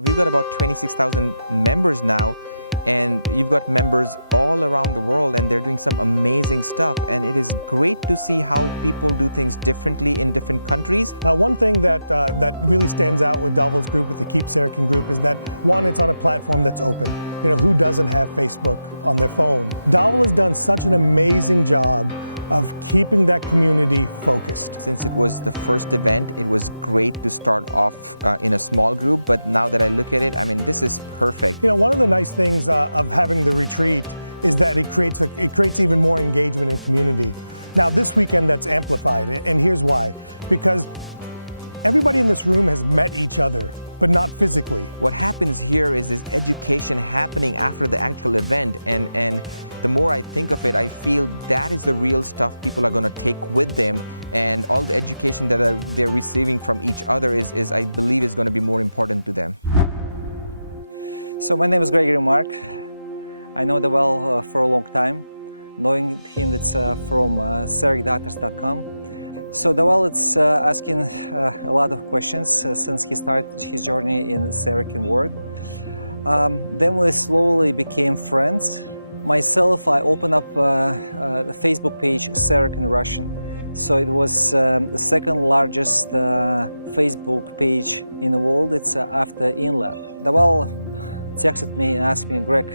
We've got about 26,000 members now, and you've got members all around the world, and they're doing some amazing stuff. And it is great to see how people do things differently in different countries. One thing that really stands out with Daval's group, with the Keep CADCAMing group, is that one, it's on a platform that's open. You know, who doesn't have Facebook on their phone? Daval has done such an amazing job of keeping that community focused. Since it was the first event, it was great to start off in a small group, but now that I look at it, I mean, this is perfect. You know, one of the nice things of having the retreat is that it creates even more engagement in community. Now this weekend that's amplified, and here's why. Because everybody in this room has met each other, but not physically. What happens here is this education happening after the actual event, and the more I think of it, I feel that is the real stuff people are going to take with them, and all the education that they're receiving from each other is I believe is going to be more important to them. So my name is Gregory Mark. I know Daval for a long time. Knowing him, it's from CERECDoctors.com. So Daval is asking a lot of questions since he started his journey in CADCAMing world. Then we slowly became friends. Myself, I opened up the Facebook page CADCAMing Russian. So it was the second largest Facebook page in the world. It's after InTRUview. Daval texted me and asked me, Greg,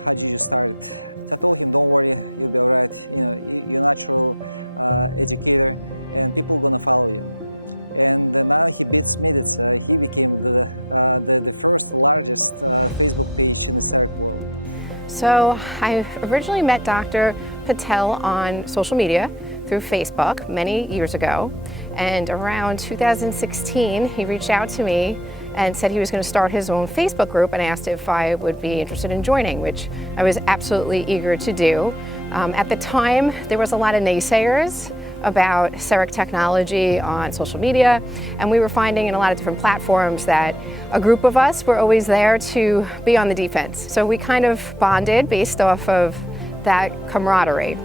how did you start it? I told him, don't worry, you'll be all right. You know, you're a natural educator, and people are gonna follow you. And now he beats me. That he became the first largest Facebook page in the CADCAMing world. So I originally met Dr. Patel on social media through Facebook many years ago, and around 2016 he reached out to me and said he was going to start his own Facebook group and asked if I would be interested in joining, which I was absolutely eager to do. At the time there was a lot of naysayers about CEREC technology on social media, and we were finding in a lot of different platforms that a group of us were always there to be on the defense. So we kind of bonded based off of that camaraderie.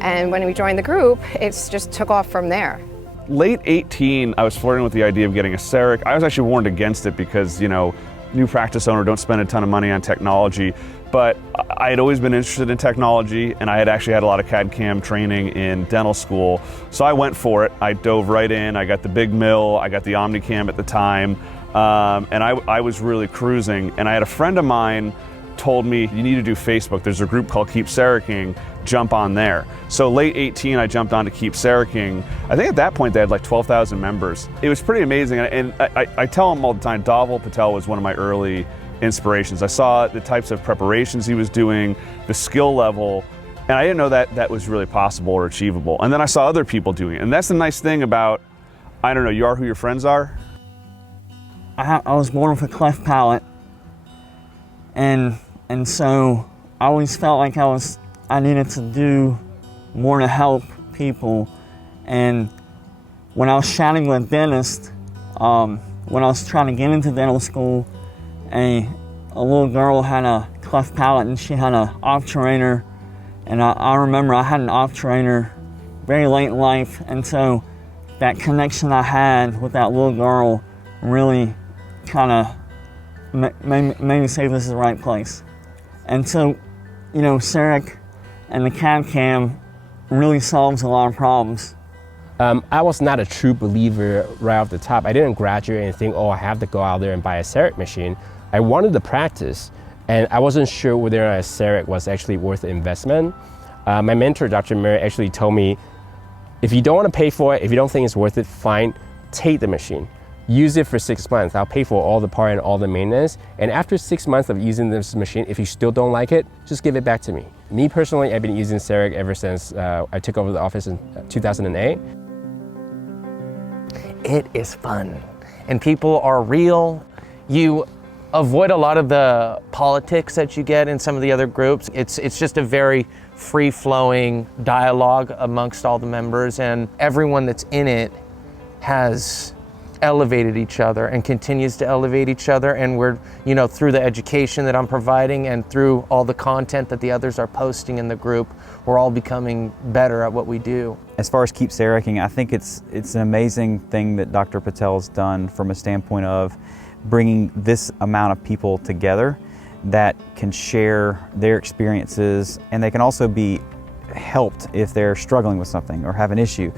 And when we joined the group, it just took off from there. Late 18, I was flirting with the idea of getting a CEREC. I was actually warned against it because, you know, new practice owner, don't spend a ton of money on technology. But I had always been interested in technology, and I had actually had a lot of CAD/CAM training in dental school. So I went for it. I dove right in. I got the big mill. I got the OmniCam at the time. And I was really cruising. And I had a friend of mine told me, you need to do Facebook. There's a group called Keep CADCAMing. Jump on there. So late 18, I jumped on to Keep CADCAMing. I think at that point they had like 12,000 members. It was pretty amazing. And I tell them all the time, Daval Patel was one of my early inspirations. I saw the types of preparations he was doing, the skill level, and I didn't know that that was really possible or achievable. And then I saw other people doing it. And that's the nice thing about, I don't know, you are who your friends are? I was born with a cleft palate, and so I always felt like I needed to do more to help people. And when I was chatting with dentists, when I was trying to get into dental school, a little girl had a cleft palate and she had an obturator. And I remember I had an obturator very late in life, and so that connection I had with that little girl really kind of made me say this is the right place. And so, you know, CEREC and the CAD/CAM really solves a lot of problems. I was not a true believer right off the top. I didn't graduate and think, oh, I have to go out there and buy a CEREC machine. I wanted to practice, and I wasn't sure whether a CEREC was actually worth the investment. My mentor, Dr. Murray, actually told me, if you don't want to pay for it, if you don't think it's worth it, fine, take the machine. Use it for 6 months. I'll pay for all the part and all the maintenance. And after 6 months of using this machine, if you still don't like it, just give it back to me. Me personally, I've been using CEREC ever since I took over the office in 2008. It is fun, and people are real. You avoid a lot of the politics that you get in some of the other groups. It's just a very free-flowing dialogue amongst all the members, and everyone that's in it has elevated each other and continues to elevate each other, and we're, you know, through the education that I'm providing and through all the content that the others are posting in the group, we're all becoming better at what we do. As far as Keep CADCAMing, I think it's an amazing thing that Dr. Patel's done from a standpoint of bringing this amount of people together that can share their experiences, and they can also be helped if they're struggling with something or have an issue.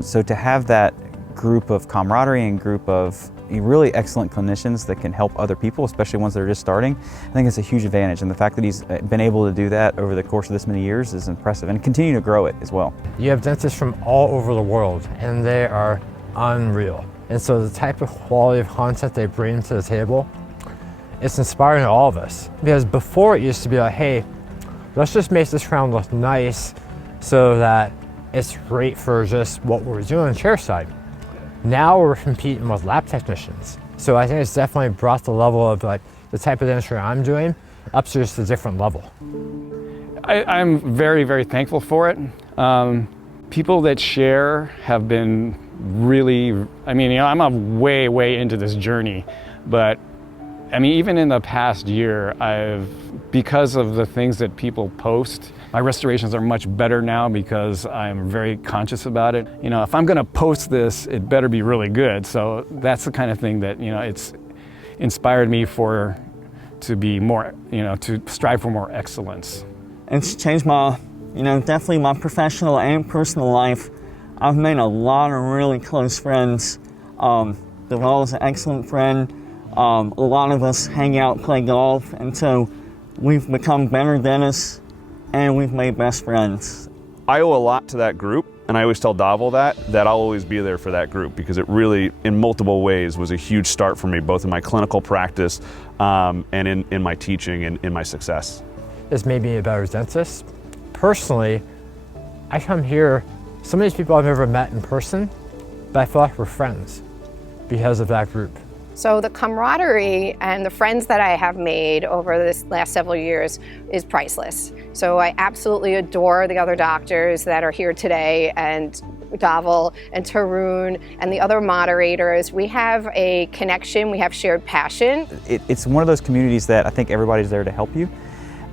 So to have that group of camaraderie and group of really excellent clinicians that can help other people, especially ones that are just starting, I think it's a huge advantage. And the fact that he's been able to do that over the course of this many years is impressive, and continue to grow it as well. You have dentists from all over the world, and they are unreal. And so the type of quality of content they bring to the table, it's inspiring to all of us. Because before it used to be like, hey, let's just make this round look nice so that it's great for just what we're doing chairside. Now we're competing with lab technicians. So I think it's definitely brought the level of like the type of dentistry I'm doing up to just a different level. I'm very, very thankful for it. People that share have been really, I mean, I'm way into this journey, but I mean, even in the past year, because of the things that people post, my restorations are much better now because I'm very conscious about it. If I'm gonna post this, it better be really good. So that's the kind of thing that, it's inspired me to be more, to strive for more excellence. It's changed my, definitely my professional and personal life. I've made a lot of really close friends. Deval is an excellent friend. A lot of us hang out, play golf, and so we've become better dentists and we've made best friends. I owe a lot to that group, and I always tell Davel that I'll always be there for that group, because it really, in multiple ways, was a huge start for me, both in my clinical practice and in my teaching and in my success. This made me a better dentist. Personally, I come here, some of these people I've never met in person, but I feel like we're friends because of that group. So the camaraderie and the friends that I have made over this last several years is priceless. So I absolutely adore the other doctors that are here today, and Davel and Tarun and the other moderators. We have a connection, we have shared passion. It's one of those communities that I think everybody's there to help you,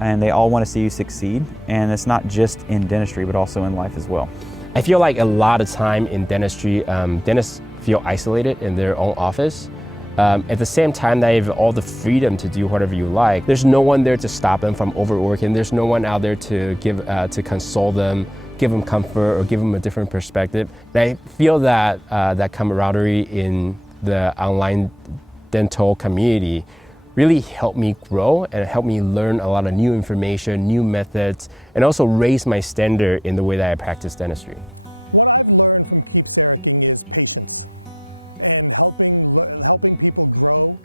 and they all want to see you succeed. And it's not just in dentistry, but also in life as well. I feel like a lot of time in dentistry, dentists feel isolated in their own office. At the same time, they have all the freedom to do whatever you like. There's no one there to stop them from overworking. There's no one out there to give, to console them, give them comfort, or give them a different perspective. And I feel that that camaraderie in the online dental community really helped me grow and helped me learn a lot of new information, new methods, and also raise my standard in the way that I practice dentistry. What I've learned from Keep CADCAMing is patience, and helping people grow,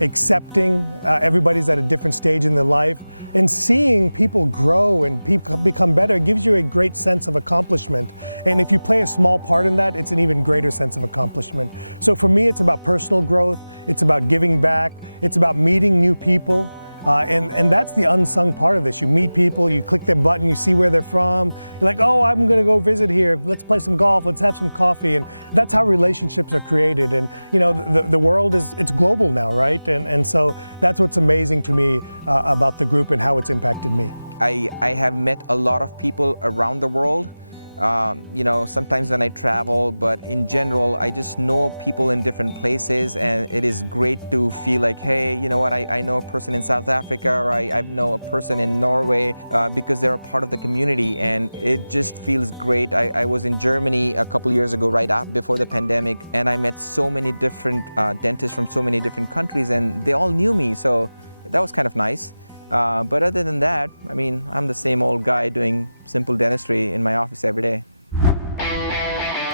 accepting everybody's at a different stage in their life, and seeing people grow and become better gives you a great sense of accomplishment. And if you play a small part in that, it's an even greater sense of accomplishment. So for me, it's about personal growth, it's about giving back, it's about meeting new people. And that's the unsung part of this. You meet people, you click their button, you see where they're from. You're like, oh, I'm gonna go visit here. Let's play some golf, let's have some coffee. And that's how relationships are created. And the world it's global now, right? And so that's what's amazing to me about the group and how it's impacted me. I have met a lot of people around the world. Sometimes when I travel, but in general, I just know people in different places, and it is great to feel like, hey, you know what, I know a person in South Africa, or I know a person in Norway, because they're a part of the community, and it just feels great. I was in Germany a couple years ago, right before the pandemic, and I met so many different dentists from so many different countries, and they all knew me, so that was kind of nice. But other than that, I mean, I'm the same old guy doing simple dentistry in my office every day.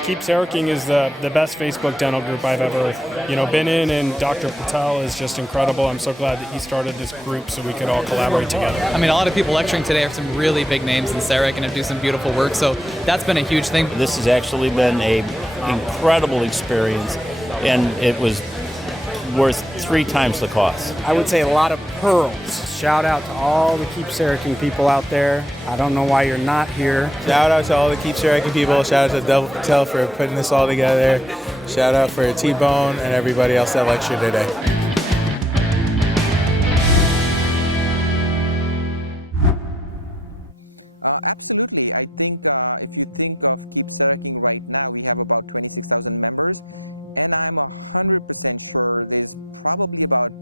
Keep CADCAMing is the best Facebook dental group I've ever been in, and Dr. Patel is just incredible. I'm so glad that he started this group so we could all collaborate together. I mean, a lot of people lecturing today have some really big names in CADCAMing and have do some beautiful work, so that's been a huge thing. This has actually been an incredible experience, and it was worth 3 times the cost. I would say a lot of pearls. Shout out to all the Keep CADCAMing people out there. I don't know why you're not here. Shout out to all the Keep CADCAMing people. Shout out to Davel Patel for putting this all together. Shout out for T-Bone and everybody else that lectured today. Absolutely. I think if you think of Keep CADCAMing right now, we have about 26,000 members, And I'm 100% sure there's probably about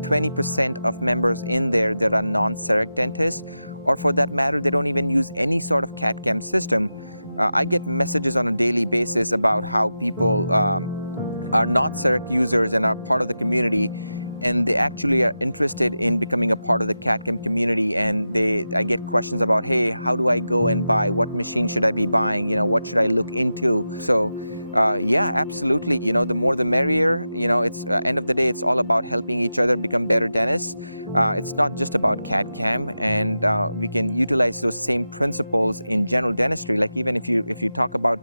20% of members in there that are non-CEREC dentists, or for that matter, they don't even use any sort of CAD/CAM system. I get messages on a daily basis about how people are not CEREC users and are part of the community, and they actually are interested in becoming a part of the CAD/CAM community. And I get questions about, hey, how do I go and buy? What machine should I be buying? What should I look into? So yeah, absolutely. The more the merrier. It's end of the day, it's all about helping each other become better dentists. It's not just about CAD/CAM, and we can utilize those same principles in general dentistry. Like even if you talk about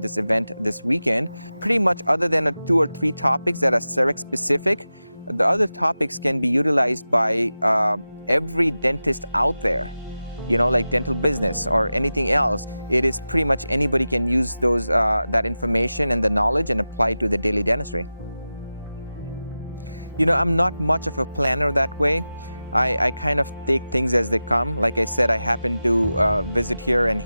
this event this weekend, pretty much other than 2 or 3 topics that are CEREC specific, the other topics can be utilized by every dentist out there. Like dental business or anything else. It is pretty much anybody can use that information and the knowledge and apply it to the daily dentistry. I'm not much of a planner that way. I kind of take things as they come. Like I said, I happened to visit here, and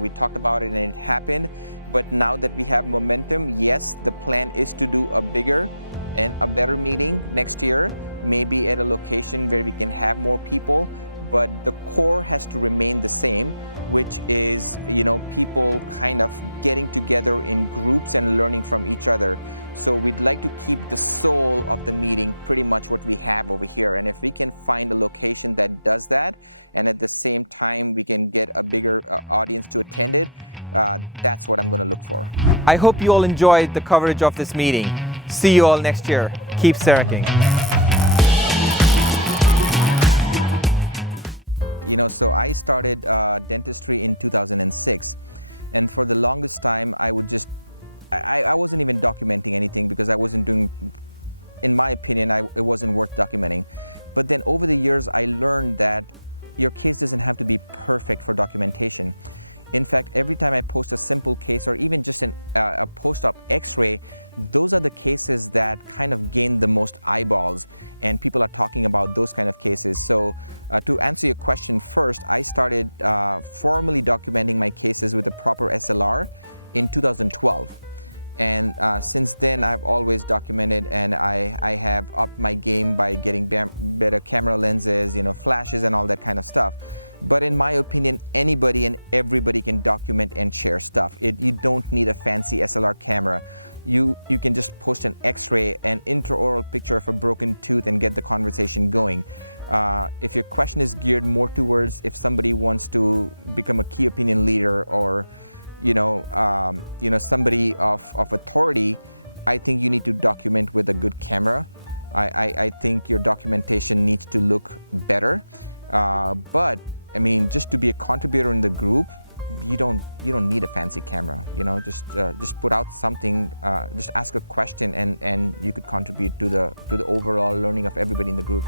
we talked about it and it happened. But now that we have momentum, yes, the plan is to do a bigger and a better meeting next year, maybe at a location where we can have more people. But the core has to remain the same, which is, people kind of getting together in groups and learning from each other. So we'd like to keep the soul of the meeting pretty much what we have over here. And if we can find a location that does that, and at the same time we can get a bigger audience to attend it, that's what I'm going to look for. I hope you all enjoyed the coverage of this meeting. See you all next year. Keep CADCAMing. So I started dentistry in 2006, and for the longest time I wasn't even documenting anything because I wasn't doing, in my opinion, it wasn't worth documenting. But then over the years I learned that your case doesn't have to be perfect for documentation. In fact, every time I post a simple case or even just a post-op x-ray, those are the cases that kind of gain the most eyeballs, and people are talking about those kind of cases. So to answer your question first, I started formally documenting my cases with a proper SLR in 2012. And since then, I've always documented, and I have upped my game by getting better camera lenses, flashes and all that kind of stuff. But in my opinion, anybody and everybody can document and share stuff. You don't need a fancy SLR camera. You can just post an x-ray, an intraoral picture of a broken tooth, and get the conversation going. If your question is geared more towards if somebody wants to become a key opinion leader or somebody of authority, I think you need to document with a good camera. I think your documentation needs to look better. But I mean, just to be a contributor in the group, you don't need a fancy camera. Just put out something, just ask a question, and you could contribute to the overall learning of everybody in the group.